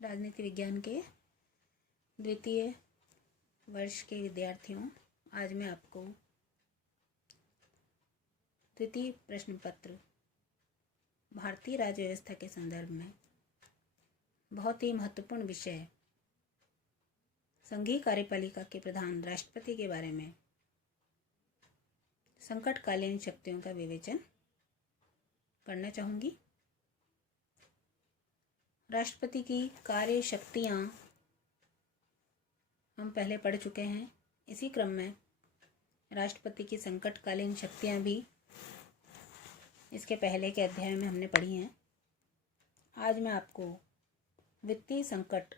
राजनीति विज्ञान के द्वितीय वर्ष के विद्यार्थियों, आज मैं आपको द्वितीय प्रश्न पत्र भारतीय राज्य व्यवस्था के संदर्भ में बहुत ही महत्वपूर्ण विषय संघीय कार्यपालिका के प्रधान राष्ट्रपति के बारे में संकटकालीन शक्तियों का विवेचन करना चाहूँगी। राष्ट्रपति की कार्य शक्तियाँ हम पहले पढ़ चुके हैं। इसी क्रम में राष्ट्रपति की संकटकालीन शक्तियाँ भी इसके पहले के अध्याय में हमने पढ़ी हैं। आज मैं आपको वित्तीय संकट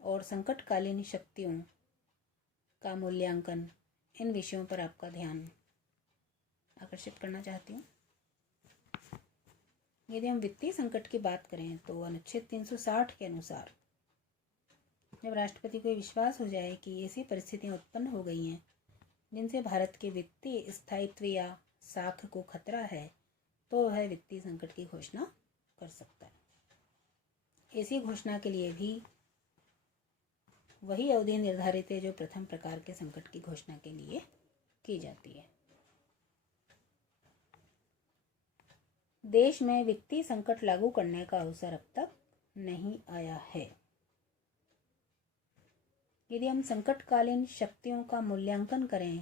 और संकटकालीन शक्तियों का मूल्यांकन, इन विषयों पर आपका ध्यान आकर्षित करना चाहती हूँ। यदि हम वित्तीय संकट की बात करें तो अनुच्छेद 360 के अनुसार जब राष्ट्रपति को विश्वास हो जाए कि ऐसी परिस्थितियां उत्पन्न हो गई हैं जिनसे भारत के वित्तीय स्थायित्व या साख को खतरा है, तो वह वित्तीय संकट की घोषणा कर सकता है। ऐसी घोषणा के लिए भी वही अवधि निर्धारित है जो प्रथम प्रकार के संकट की घोषणा के लिए की जाती है। देश में वित्तीय संकट लागू करने का अवसर अब तक नहीं आया है। यदि हम संकटकालीन शक्तियों का मूल्यांकन करें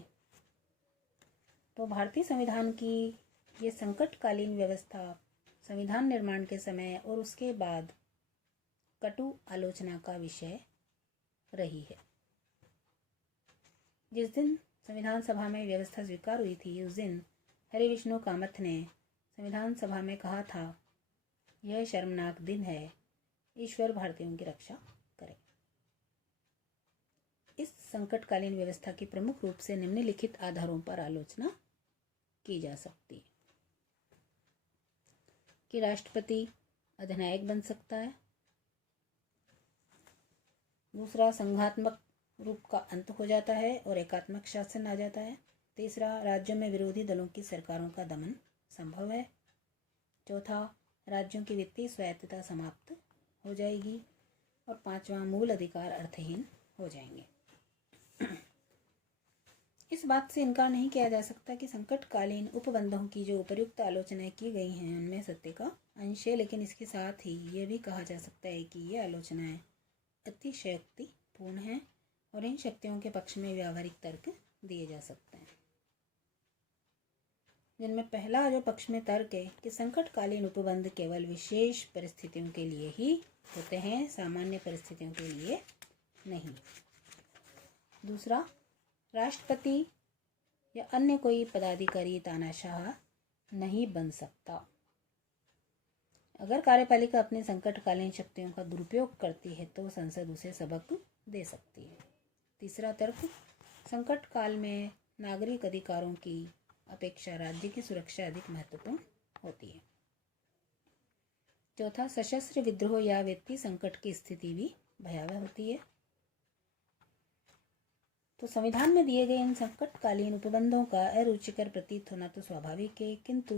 तो भारतीय संविधान की ये संकटकालीन व्यवस्था संविधान निर्माण के समय और उसके बाद कटु आलोचना का विषय रही है। जिस दिन संविधान सभा में व्यवस्था स्वीकार हुई थी, उस दिन हरिविष्णु कामत ने संविधान सभा में कहा था, यह शर्मनाक दिन है, ईश्वर भारतीयों की रक्षा करे। इस संकटकालीन व्यवस्था की प्रमुख रूप से निम्नलिखित आधारों पर आलोचना की जा सकती है कि राष्ट्रपति अधिनायक बन सकता है। दूसरा, संघात्मक रूप का अंत हो जाता है और एकात्मक शासन आ जाता है। तीसरा, राज्यों में विरोधी दलों की सरकारों का दमन संभव है। चौथा, राज्यों की वित्तीय स्वायत्तता समाप्त हो जाएगी। और पांचवा, मूल अधिकार अर्थहीन हो जाएंगे। इस बात से इनकार नहीं किया जा सकता कि संकटकालीन उपबंधों की जो उपर्युक्त आलोचनाएं की गई हैं उनमें सत्य का अंश है, लेकिन इसके साथ ही ये भी कहा जा सकता है कि ये आलोचनाएं अतिशयोक्तिपूर्ण हैं और इन शक्तियों के पक्ष में व्यावहारिक तर्क दिए जा सकते हैं, जिनमें पहला जो पक्ष में तर्क है कि संकटकालीन उपबंध केवल विशेष परिस्थितियों के लिए ही होते हैं, सामान्य परिस्थितियों के लिए नहीं। दूसरा, राष्ट्रपति या अन्य कोई पदाधिकारी तानाशाह नहीं बन सकता। अगर कार्यपालिका अपनी संकटकालीन शक्तियों का दुरुपयोग करती है तो संसद उसे सबक दे सकती है। तीसरा तर्क, संकट काल में नागरिक अधिकारों की अपेक्षा राज्य की सुरक्षा अधिक महत्वपूर्ण होती है। चौथा, सशस्त्र विद्रोह या वित्तीय संकट की स्थिति भी भयावह होती है। तो संविधान में दिए गए इन संकटकालीन उपबंधों का अरुचिकर प्रतीत होना तो स्वाभाविक है, किंतु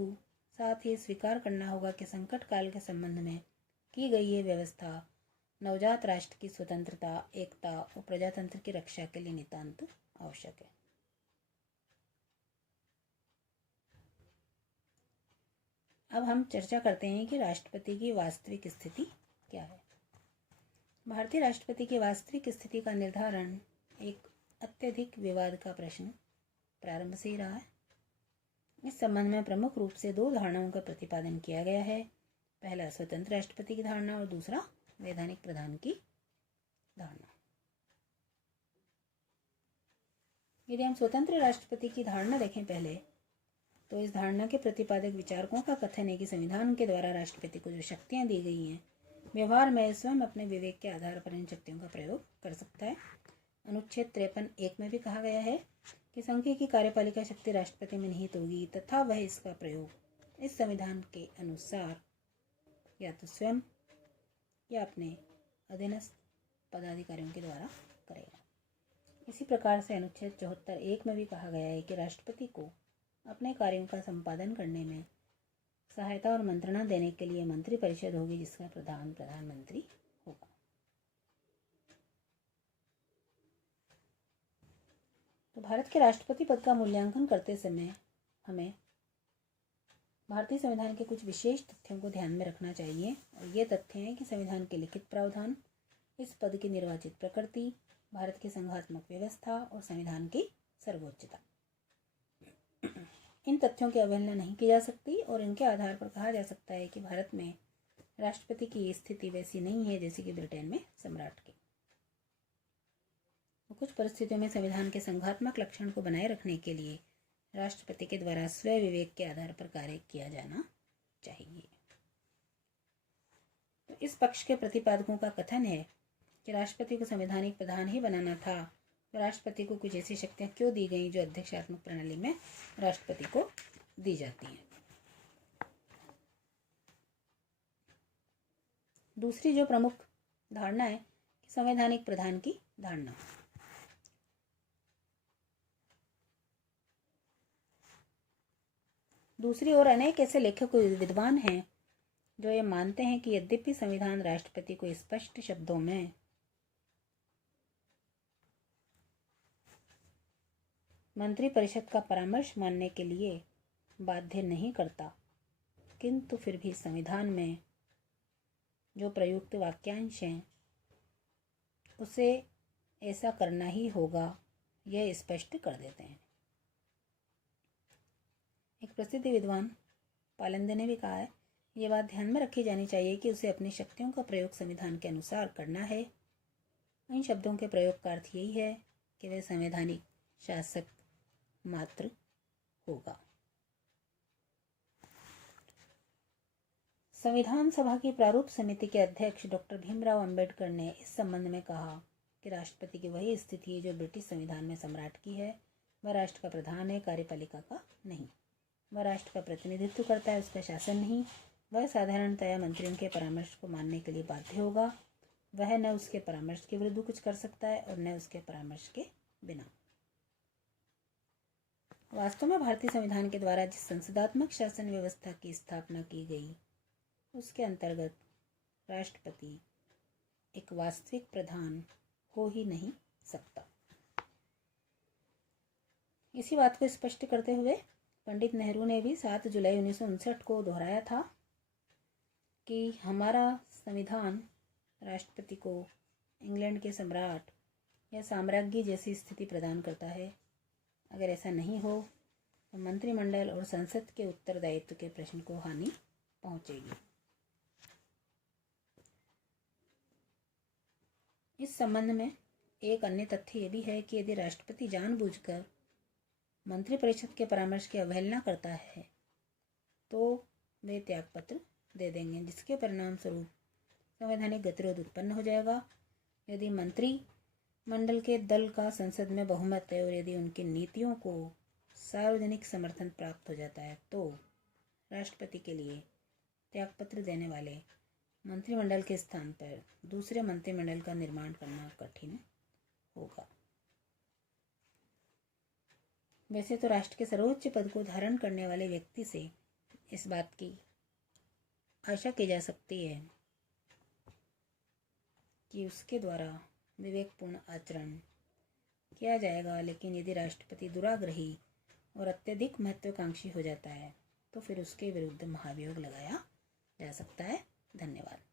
साथ ही स्वीकार करना होगा कि संकट काल के संबंध में की गई ये व्यवस्था नवजात राष्ट्र की स्वतंत्रता, एकता और प्रजातंत्र की रक्षा के लिए नितांत आवश्यक है। अब हम चर्चा करते हैं कि राष्ट्रपति की वास्तविक स्थिति क्या है। भारतीय राष्ट्रपति की वास्तविक स्थिति का निर्धारण एक अत्यधिक विवाद का प्रश्न प्रारंभ से ही रहा है। इस संबंध में प्रमुख रूप से दो धारणाओं का प्रतिपादन किया गया है। पहला, स्वतंत्र राष्ट्रपति की धारणा और दूसरा, वैधानिक प्रधान की धारणा। यदि हम स्वतंत्र राष्ट्रपति की धारणा देखें पहले, तो इस धारणा के प्रतिपादक विचारकों का कथन है कि संविधान के द्वारा राष्ट्रपति को जो शक्तियां दी गई हैं, व्यवहार में स्वयं अपने विवेक के आधार पर इन शक्तियों का प्रयोग कर सकता है। अनुच्छेद 53(1) में भी कहा गया है कि संघ की कार्यपालिका शक्ति राष्ट्रपति में निहित होगी तथा वह इसका प्रयोग इस संविधान के अनुसार या तो स्वयं या अपने अधीनस्थ पदाधिकारियों के द्वारा करेगा। इसी प्रकार से अनुच्छेद 74(1) में भी कहा गया है कि राष्ट्रपति को अपने कार्यों का संपादन करने में सहायता और मंत्रणा देने के लिए मंत्रिपरिषद होगी, जिसका प्रधान प्रधानमंत्री भारत के राष्ट्रपति पद का मूल्यांकन करते समय हमें भारतीय संविधान के कुछ विशेष तथ्यों को ध्यान में रखना चाहिए, और ये तथ्य हैं कि संविधान के लिखित प्रावधान, इस पद की निर्वाचित प्रकृति, भारत की संघात्मक व्यवस्था और संविधान की सर्वोच्चता। इन तथ्यों की अवहेलना नहीं की जा सकती और इनके आधार पर कहा जा सकता है कि भारत में राष्ट्रपति की स्थिति वैसी नहीं है जैसी कि ब्रिटेन में सम्राट की। कुछ परिस्थितियों में संविधान के संघात्मक लक्षण को बनाए रखने के लिए राष्ट्रपति के द्वारा स्वयं विवेक के आधार पर कार्य किया जाना चाहिए। तो इस पक्ष के प्रतिपादकों का कथन है कि राष्ट्रपति को संवैधानिक प्रधान ही बनाना था, तो राष्ट्रपति को कुछ ऐसी शक्तियां क्यों दी गई जो अध्यक्षात्मक प्रणाली में राष्ट्रपति को दी जाती हैं। दूसरी जो प्रमुख धारणा है कि संवैधानिक प्रधान की धारणा। दूसरी ओर अनेक ऐसे लेखक विद्वान हैं जो ये मानते हैं कि यद्यपि संविधान राष्ट्रपति को स्पष्ट शब्दों में मंत्रिपरिषद का परामर्श मानने के लिए बाध्य नहीं करता, किंतु फिर भी संविधान में जो प्रयुक्त वाक्यांश हैं उसे ऐसा करना ही होगा, यह स्पष्ट कर देते हैं। एक प्रसिद्ध विद्वान पालंदे ने भी कहा है, ये बात ध्यान में रखी जानी चाहिए कि उसे अपनी शक्तियों का प्रयोग संविधान के अनुसार करना है। इन शब्दों के प्रयोग का अर्थ यही है कि वह संवैधानिक शासक मात्र होगा। संविधान सभा की प्रारूप समिति के अध्यक्ष डॉक्टर भीमराव अंबेडकर ने इस संबंध में कहा कि राष्ट्रपति की वही स्थिति है जो ब्रिटिश संविधान में सम्राट की है। वह राष्ट्र का प्रधान है, कार्यपालिका का नहीं। वह राष्ट्र का प्रतिनिधित्व करता है, उसका शासन नहीं। वह साधारणतया मंत्रियों के परामर्श को मानने के लिए बाध्य होगा। वह न उसके परामर्श के विरुद्ध कुछ कर सकता है और न उसके परामर्श के बिना। वास्तव में भारतीय संविधान के द्वारा जिस संसदात्मक शासन व्यवस्था की स्थापना की गई उसके अंतर्गत राष्ट्रपति एक वास्तविक प्रधान हो ही नहीं सकता। इसी बात को स्पष्ट करते हुए पंडित नेहरू ने भी 7 जुलाई 1959 को दोहराया था कि हमारा संविधान राष्ट्रपति को इंग्लैंड के सम्राट या साम्राज्ञी जैसी स्थिति प्रदान करता है। अगर ऐसा नहीं हो तो मंत्रिमंडल और संसद के उत्तरदायित्व के प्रश्न को हानि पहुंचेगी। इस संबंध में एक अन्य तथ्य ये भी है कि यदि राष्ट्रपति जानबूझकर मंत्रिपरिषद के परामर्श की अवहेलना करता है तो वे त्यागपत्र दे देंगे, जिसके परिणाम स्वरूप संवैधानिक गतिरोध उत्पन्न हो जाएगा। यदि मंत्रिमंडल के दल का संसद में बहुमत है और यदि उनकी नीतियों को सार्वजनिक समर्थन प्राप्त हो जाता है तो राष्ट्रपति के लिए त्यागपत्र देने वाले मंत्रिमंडल के स्थान पर दूसरे मंत्रिमंडल का निर्माण करना कठिन होगा। वैसे तो राष्ट्र के सर्वोच्च पद को धारण करने वाले व्यक्ति से इस बात की आशा की जा सकती है कि उसके द्वारा विवेकपूर्ण आचरण किया जाएगा, लेकिन यदि राष्ट्रपति दुराग्रही और अत्यधिक महत्वाकांक्षी हो जाता है तो फिर उसके विरुद्ध महाभियोग लगाया जा सकता है। धन्यवाद।